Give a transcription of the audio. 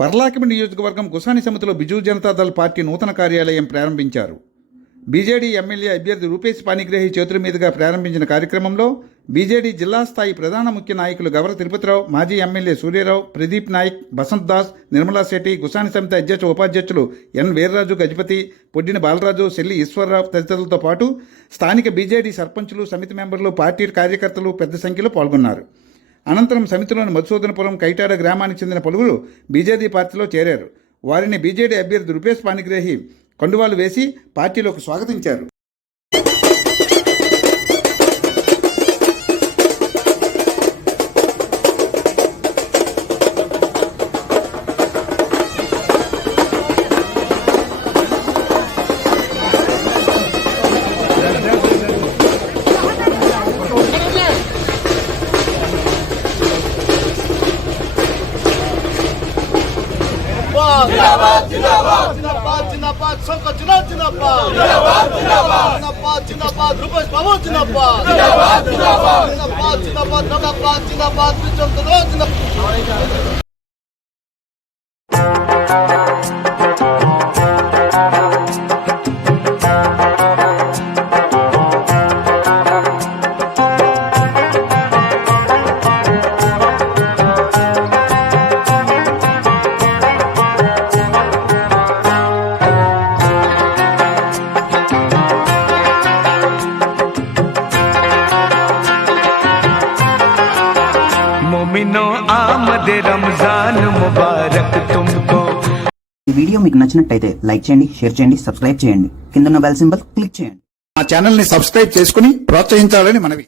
పర్లాకిమి నియోజకవర్గం గుసాని సమితిలో బిజు జనతాదళ్ పార్టీ నూతన కార్యాలయం ప్రారంభించారు. బీజేడీ ఎమ్మెల్యే అభ్యర్థి రూపేష్ పానిగ్రాహి చేతుల మీదుగా ప్రారంభించిన కార్యక్రమంలో బీజేడీ జిల్లా స్థాయి ప్రధాన ముఖ్య నాయకులు గవర తిరుపతిరావు, మాజీ ఎమ్మెల్యే సూర్యారావు, ప్రదీప్ నాయక్, బసంత్ దాస్, నిర్మలా శెట్టి, గుసాని సమితి అధ్యక్ష ఉపాధ్యక్షులు ఎన్ వీర్రాజు గజపతి, పొడ్డిన బాలరాజు, సెల్లి ఈశ్వరరావు తదితరులతో పాటు స్థానిక బీజేడీ సర్పంచులు, సమితి మెంబర్లు, పార్టీ కార్యకర్తలు పెద్ద సంఖ్యలో పాల్గొన్నారు. అనంతరం సమితిలోని మధుసూదనపురం, కైటాడ గ్రామానికి చెందిన పలువురు బీజేడీ పార్టీలో చేరారు. వారిని బీజేడీ అభ్యర్థి రూపేష్ పానిగ్రాహి కండువాలు వేసి పార్టీలోకి స్వాగతించారు. जिंदाबाद जिंदाबाद जिंदाबाद जिंदाबाद सबका चुनाव जिंदाबाद जिंदाबाद जिंदाबाद जिंदाबाद जिंदाबाद रूपेश बाबू जिंदाबाद जिंदाबाद जिंदाबाद जिंदाबाद जिंदाबाद जिंदाबाद जिंदाबाद जिंदाबाद जिंदाबाद मोमिनो आमद रमजान मुबारक तुमको। ఈ వీడియో మీకు నచ్చినట్టయితే లైక్ చేయండి, షేర్ చేయండి, సబ్స్క్రైబ్ చేయండి. కింద ఉన్న బెల్ సింబల్ క్లిక్ చేయండి. మా ఛానల్ ని సబ్స్క్రైబ్ చేసుకుని ప్రోత్సహించాలని మనవి.